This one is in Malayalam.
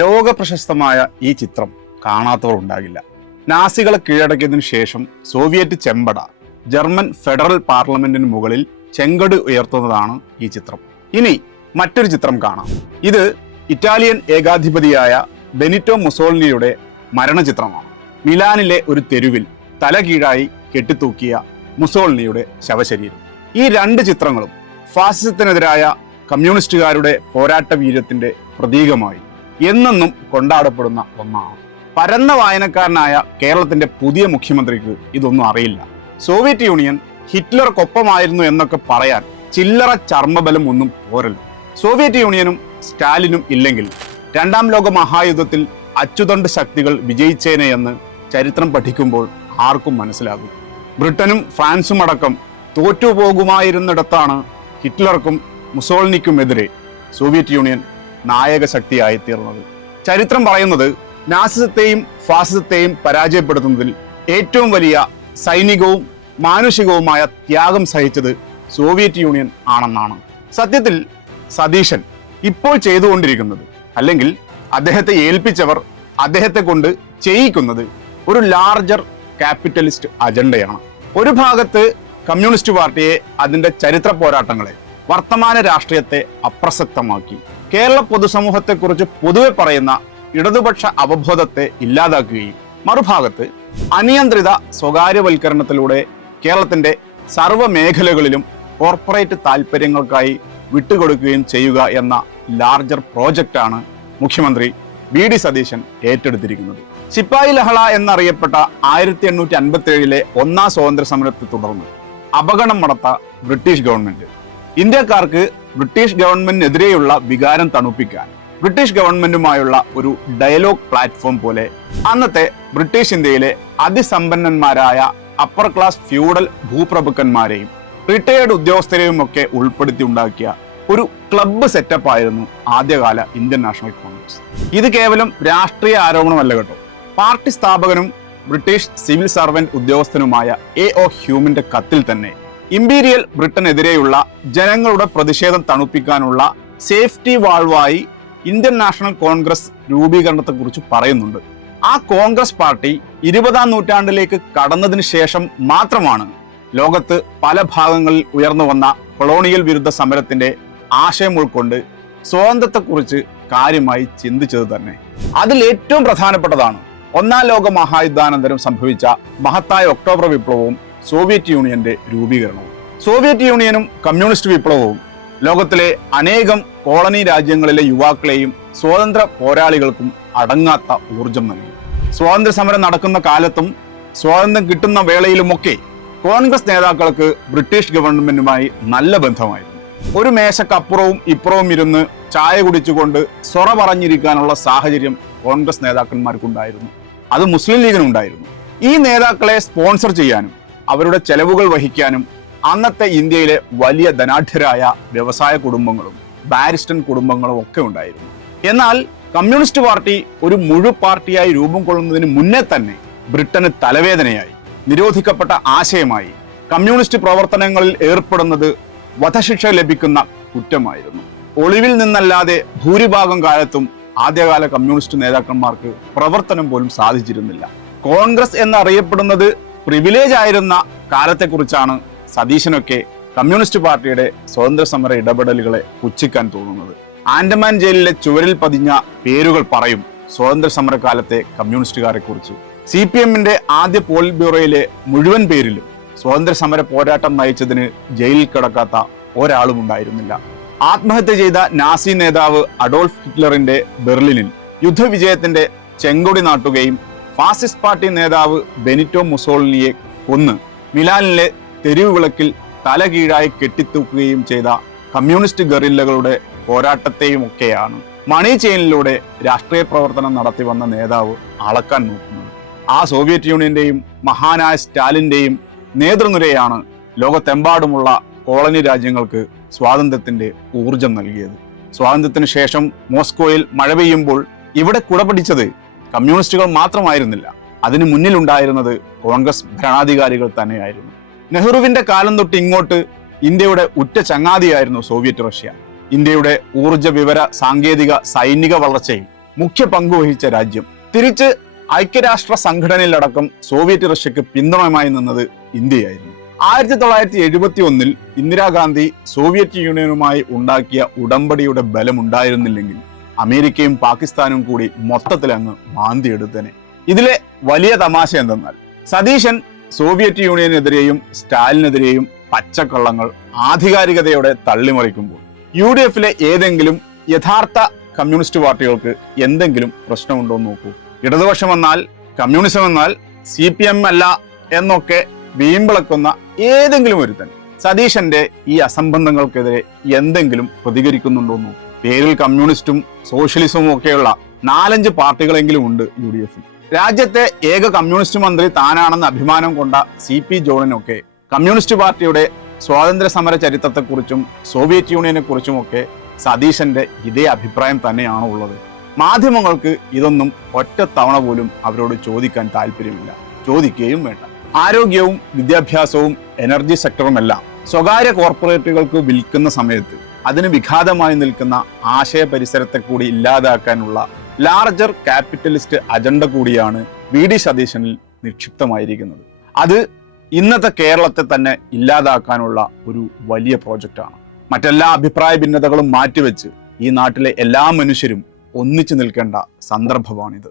ലോക പ്രശസ്തമായ ഈ ചിത്രം കാണാത്തവർ ഉണ്ടാകില്ല. നാസികളെ കീഴടക്കിയതിനു ശേഷം സോവിയറ്റ് ചെമ്പട ജർമ്മൻ ഫെഡറൽ പാർലമെന്റിന് മുകളിൽ ചെങ്കട് ഉയർത്തുന്നതാണ് ഈ ചിത്രം. ഇനി മറ്റൊരു ചിത്രം കാണാം. ഇത് ഇറ്റാലിയൻ ഏകാധിപതിയായ ബെനിറ്റോ മുസോളിനിയുടെ മരണചിത്രമാണ്. മിലാനിലെ ഒരു തെരുവിൽ തല കീഴായി കെട്ടിത്തൂക്കിയ മുസോളിനിയുടെ ശവശരീരം. ഈ രണ്ട് ചിത്രങ്ങളും ഫാസിസത്തിനെതിരായ കമ്മ്യൂണിസ്റ്റുകാരുടെ പോരാട്ട വീര്യത്തിന്റെ പ്രതീകമായി എന്നെന്നും കൊണ്ടാടപ്പെടുന്ന ഒന്നാണ്. പരന്ന വായനക്കാരനായ കേരളത്തിന്റെ പുതിയ മുഖ്യമന്ത്രിക്ക് ഇതൊന്നും അറിയില്ല. സോവിയറ്റ് യൂണിയൻ ഹിറ്റ്ലർക്കൊപ്പമായിരുന്നു എന്നൊക്കെ പറയാൻ ചില്ലറ ചർമ്മബലം ഒന്നും പോരല്ലോ. സോവിയറ്റ് യൂണിയനും സ്റ്റാലിനും ഇല്ലെങ്കിൽ രണ്ടാം ലോക മഹായുദ്ധത്തിൽ അച്ചുതണ്ട് ശക്തികൾ വിജയിച്ചേനെ എന്ന് ചരിത്രം പഠിക്കുമ്പോൾ ആർക്കും മനസ്സിലാകും. ബ്രിട്ടനും ഫ്രാൻസും അടക്കം തോറ്റുപോകുമായിരുന്നിടത്താണ് ഹിറ്റ്ലർക്കും മുസോളിനിക്കുമെതിരെ സോവിയറ്റ് യൂണിയൻ നായക ശക്തിയായി തീർന്നത്. ചരിത്രം പറയുന്നത് നാസിസത്തെയും ഫാസിസത്തെയും പരാജയപ്പെടുത്തുന്നതിൽ ഏറ്റവും വലിയ സൈനികവും മാനുഷികവുമായ ത്യാഗം സഹിച്ചത് സോവിയറ്റ് യൂണിയൻ ആണെന്നാണ്. സത്യത്തിൽ സതീശൻ ഇപ്പോൾ ചെയ്തുകൊണ്ടിരിക്കുന്നത്, അല്ലെങ്കിൽ അദ്ദേഹത്തെ ഏൽപ്പിച്ചവർ അദ്ദേഹത്തെ കൊണ്ട് ചെയ്യിക്കുന്നത് ഒരു ലാർജർ ക്യാപിറ്റലിസ്റ്റ് അജണ്ടയാണ്. ഒരു ഭാഗത്ത് കമ്മ്യൂണിസ്റ്റ് പാർട്ടിയെ, അതിന്റെ ചരിത്ര പോരാട്ടങ്ങളെ, വർത്തമാന രാഷ്ട്രീയത്തെ അപ്രസക്തമാക്കി കേരള പൊതുസമൂഹത്തെക്കുറിച്ച് പൊതുവെ പറയുന്ന ഇടതുപക്ഷ അവബോധത്തെ ഇല്ലാതാക്കുകയും മറുഭാഗത്ത് അനിയന്ത്രിത സ്വകാര്യവൽക്കരണത്തിലൂടെ കേരളത്തിന്റെ സർവ്വ മേഖലകളിലും കോർപ്പറേറ്റ് താല്പര്യങ്ങൾക്കായി വിട്ടുകൊടുക്കുകയും ചെയ്യുക എന്ന ലാർജർ പ്രോജക്റ്റാണ് മുഖ്യമന്ത്രി വി.ഡി. സതീശൻ ഏറ്റെടുത്തിരിക്കുന്നത്. ശിപ്പായി ലഹള എന്നറിയപ്പെട്ട 1857 ഒന്നാം സ്വാതന്ത്ര്യ സമരത്തെ തുടർന്ന് അപകടം നടത്ത ബ്രിട്ടീഷ് ഗവൺമെന്റ് ഇന്ത്യക്കാർക്ക് ബ്രിട്ടീഷ് ഗവൺമെന്റിനെതിരെയുള്ള വികാരം തണുപ്പിക്കാൻ ബ്രിട്ടീഷ് ഗവൺമെന്റുമായുള്ള ഒരു ഡയലോഗ് പ്ലാറ്റ്ഫോം പോലെ അന്നത്തെ ബ്രിട്ടീഷ് ഇന്ത്യയിലെ അതിസമ്പന്നന്മാരായ അപ്പർ ക്ലാസ് ഫ്യൂഡൽ ഭൂപ്രഭുക്കന്മാരെയും റിട്ടയേർഡ് ഉദ്യോഗസ്ഥരെയും ഒക്കെ ഉൾപ്പെടുത്തി ഉണ്ടാക്കിയ ഒരു ക്ലബ്ബ് സെറ്റപ്പ് ആയിരുന്നു ആദ്യകാല ഇന്ത്യൻ നാഷണൽ കോൺഗ്രസ്. ഇത് കേവലം രാഷ്ട്രീയ ആരോപണമല്ല കേട്ടോ. പാർട്ടി സ്ഥാപകനും ബ്രിട്ടീഷ് സിവിൽ സർവന്റ് ഉദ്യോഗസ്ഥനുമായ A.O. ഹ്യൂമിന്റെ കത്തിൽ തന്നെ ഇമ്പീരിയൽ ബ്രിട്ടനെതിരെയുള്ള ജനങ്ങളുടെ പ്രതിഷേധം തണുപ്പിക്കാനുള്ള സേഫ്റ്റി വാൾവായി ഇന്ത്യൻ നാഷണൽ കോൺഗ്രസ് രൂപീകരണത്തെക്കുറിച്ച് പറയുന്നുണ്ട്. ആ കോൺഗ്രസ് പാർട്ടി 20ാം നൂറ്റാണ്ടിലേക്ക് കടന്നതിന് ശേഷം മാത്രമാണ് ലോകത്ത് പല ഭാഗങ്ങളിൽ ഉയർന്നു വന്ന കൊളോണിയൽ വിരുദ്ധ സമരത്തിന്റെ ആശയം ഉൾക്കൊണ്ട് സ്വാതന്ത്ര്യത്തെക്കുറിച്ച് കാര്യമായി ചിന്തിച്ചത് തന്നെ. അതിൽ ഏറ്റവും പ്രധാനപ്പെട്ടതാണ് ഒന്നാം ലോക മഹായുദ്ധാനന്തരം സംഭവിച്ച മഹത്തായ ഒക്ടോബർ വിപ്ലവവും സോവിയറ്റ് യൂണിയന്റെ രൂപീകരണവും. സോവിയറ്റ് യൂണിയനും കമ്മ്യൂണിസ്റ്റ് വിപ്ലവവും ലോകത്തിലെ അനേകം കോളനി രാജ്യങ്ങളിലെ യുവാക്കളെയും സ്വാതന്ത്ര്യ പോരാളികൾക്കും അടങ്ങാത്ത ഊർജം നൽകി. സ്വാതന്ത്ര്യ സമരം നടക്കുന്ന കാലത്തും സ്വാതന്ത്ര്യം കിട്ടുന്ന വേളയിലുമൊക്കെ കോൺഗ്രസ് നേതാക്കൾക്ക് ബ്രിട്ടീഷ് ഗവൺമെന്റുമായി നല്ല ബന്ധമായിരുന്നു. ഒരു മേശക്കപ്പുറവും ഇപ്പുറവും ഇരുന്ന് ചായ കുടിച്ചുകൊണ്ട് സൊറ പറഞ്ഞിരിക്കാനുള്ള സാഹചര്യം കോൺഗ്രസ് നേതാക്കന്മാർക്കുണ്ടായിരുന്നു. അത് മുസ്ലിം ലീഗിനുണ്ടായിരുന്നു. ഈ നേതാക്കളെ സ്പോൺസർ ചെയ്യാനും അവരുടെ ചെലവുകൾ വഹിക്കാനും അന്നത്തെ ഇന്ത്യയിലെ വലിയ ധനാഢ്യരായ വ്യവസായ കുടുംബങ്ങളും ബാരിസ്റ്റൻ കുടുംബങ്ങളും ഒക്കെ ഉണ്ടായിരുന്നു. എന്നാൽ കമ്മ്യൂണിസ്റ്റ് പാർട്ടി ഒരു മുഴു പാർട്ടിയായി രൂപം കൊള്ളുന്നതിന് മുന്നേ തന്നെ ബ്രിട്ടന് തലവേദനയായി, നിരോധിക്കപ്പെട്ട ആശയമായി. കമ്മ്യൂണിസ്റ്റ് പ്രവർത്തനങ്ങളിൽ ഏർപ്പെടുന്നത് വധശിക്ഷ ലഭിക്കുന്ന കുറ്റമായിരുന്നു. ഒളിവിൽ നിന്നല്ലാതെ ഭൂരിഭാഗം കാലത്തും ആദ്യകാല കമ്മ്യൂണിസ്റ്റ് നേതാക്കന്മാർക്ക് പ്രവർത്തനം പോലും സാധിച്ചിരുന്നില്ല. കോൺഗ്രസ് എന്നറിയപ്പെടുന്നത് പ്രിവിലേജ് ആയിരുന്ന കാലത്തെക്കുറിച്ചാണ് സതീശനൊക്കെ കമ്മ്യൂണിസ്റ്റ് പാർട്ടിയുടെ സ്വാതന്ത്ര്യ സമര ഇടപെടലുകളെ പുച്ഛിക്കാൻ തോന്നുന്നത്. ആൻഡമാൻ ജയിലിലെ ചുവരിൽ പതിഞ്ഞ പേരുകൾ പറയും സ്വാതന്ത്ര്യ സമരകാലത്തെ കമ്മ്യൂണിസ്റ്റുകാരെ കുറിച്ച്. CPM-ന്റെ ആദ്യ പോളിറ്റ് ബ്യൂറോയിലെ മുഴുവൻ പേരിലും സ്വാതന്ത്ര്യ സമര പോരാട്ടം നയിച്ചതിന് ജയിലിൽ കിടക്കാത്ത ഒരാളും ഉണ്ടായിരുന്നില്ല. ആത്മഹത്യ ചെയ്ത നാസി നേതാവ് അഡോൾഫ് ഹിറ്റ്ലറിന്റെ ബെർലിനിൽ യുദ്ധവിജയത്തിന്റെ ചെങ്കൊടി നാട്ടുകയും ഫാസിസ്റ്റ് പാർട്ടി നേതാവ് ബെനിറ്റോ മുസോളിനിയെ കൊന്ന് മിലാനിലെ തെരുവ് വിളക്കിൽ തല കീഴായി കെട്ടിത്തൂക്കുകയും ചെയ്ത കമ്മ്യൂണിസ്റ്റ് ഗറില്ലകളുടെ പോരാട്ടത്തെയും ഒക്കെയാണ് മണി ചെയിനിലൂടെ രാഷ്ട്രീയ പ്രവർത്തനം നടത്തി വന്ന നേതാവ് അളക്കാൻ നോക്കുന്നത്. ആ സോവിയറ്റ് യൂണിയന്റെയും മഹാനായ സ്റ്റാലിന്റെയും നേതൃനിരയാണ് ലോകത്തെമ്പാടുമുള്ള കോളനി രാജ്യങ്ങൾക്ക് സ്വാതന്ത്ര്യത്തിന്റെ ഊർജം നൽകിയത്. സ്വാതന്ത്ര്യത്തിന് ശേഷം മോസ്കോയിൽ മഴ പെയ്യുമ്പോൾ ഇവിടെ കുടപിടിച്ചത് കമ്മ്യൂണിസ്റ്റുകൾ മാത്രമായിരുന്നില്ല. അതിനു മുന്നിലുണ്ടായിരുന്നത് കോൺഗ്രസ് ഭരണാധികാരികൾ തന്നെയായിരുന്നു. നെഹ്റുവിന്റെ കാലം തൊട്ട് ഇങ്ങോട്ട് ഇന്ത്യയുടെ ഉറ്റ ചങ്ങാതിയായിരുന്നു സോവിയറ്റ് റഷ്യ. ഇന്ത്യയുടെ ഊർജ വിവര സാങ്കേതിക സൈനിക വളർച്ചയിൽ മുഖ്യ പങ്കുവഹിച്ച രാജ്യം. തിരിച്ച് ഐക്യരാഷ്ട്ര സംഘടനയിലടക്കം സോവിയറ്റ് റഷ്യക്ക് പിന്തുണയുമായി നിന്നത് ഇന്ത്യയായിരുന്നു. 1971 ഇന്ദിരാഗാന്ധി സോവിയറ്റ് യൂണിയനുമായി ഉണ്ടാക്കിയ ഉടമ്പടിയുടെ ബലമുണ്ടായിരുന്നില്ലെങ്കിൽ അമേരിക്കയും പാകിസ്ഥാനും കൂടി മൊത്തത്തിൽ അങ്ങ് മാന്തിയെടുത്തേനെ. ഇതിലെ വലിയ തമാശ എന്തെന്നാൽ സതീശൻ സോവിയറ്റ് യൂണിയനെതിരെയും സ്റ്റാലിനെതിരെയും പച്ചക്കള്ളങ്ങൾ ആധികാരികതയോടെ തള്ളിമറിക്കുമ്പോൾ UDF-ലെ ഏതെങ്കിലും യഥാർത്ഥ കമ്മ്യൂണിസ്റ്റ് പാർട്ടികൾക്ക് എന്തെങ്കിലും പ്രശ്നമുണ്ടോ എന്ന് നോക്കൂ. ഇടതുപക്ഷം എന്നാൽ കമ്മ്യൂണിസം എന്നാൽ CPM അല്ല എന്നൊക്കെ വീമ്പിളക്കുന്ന ഏതെങ്കിലും ഒരുത്തൻ സതീശന്റെ ഈ അസംബന്ധങ്ങൾക്കെതിരെ എന്തെങ്കിലും പ്രതികരിക്കുന്നുണ്ടോന്നു. പേരിൽ കമ്മ്യൂണിസ്റ്റും സോഷ്യലിസവും ഒക്കെയുള്ള 4-5 പാർട്ടികളെങ്കിലും ഉണ്ട് UDF-ൽ. രാജ്യത്തെ ഏക കമ്മ്യൂണിസ്റ്റ് മന്ത്രി താനാണെന്ന് അഭിമാനം കൊണ്ട CP ജോണിനൊക്കെ കമ്മ്യൂണിസ്റ്റ് പാർട്ടിയുടെ സ്വാതന്ത്ര്യ സമര ചരിത്രത്തെക്കുറിച്ചും സോവിയറ്റ് യൂണിയനെ കുറിച്ചുമൊക്കെ സതീശന്റെ ഇതേ അഭിപ്രായം തന്നെയാണോ ഉള്ളത്? മാധ്യമങ്ങൾക്ക് ഇതൊന്നും ഒറ്റ തവണ പോലും അവരോട് ചോദിക്കാൻ താല്പര്യമില്ല, ചോദിക്കുകയും വേണ്ട. ആരോഗ്യവും വിദ്യാഭ്യാസവും എനർജി സെക്ടറുമെല്ലാം സ്വകാര്യ കോർപ്പറേറ്റുകൾക്ക് വിൽക്കുന്ന സമയത്ത് അതിന് വിഘാതമായി നിൽക്കുന്ന ആശയ പരിസരത്തെ കൂടി ഇല്ലാതാക്കാനുള്ള ലാർജർ ക്യാപിറ്റലിസ്റ്റ് അജണ്ട കൂടിയാണ് VD സതീശനിൽ നിക്ഷിപ്തമായിരിക്കുന്നത്. അത് ഇന്നത്തെ കേരളത്തെ തന്നെ ഇല്ലാതാക്കാനുള്ള ഒരു വലിയ പ്രോജക്റ്റാണ്. മറ്റെല്ലാ അഭിപ്രായ ഭിന്നതകളും മാറ്റിവെച്ച് ഈ നാട്ടിലെ എല്ലാ മനുഷ്യരും ഒന്നിച്ചു നിൽക്കേണ്ട സന്ദർഭമാണിത്.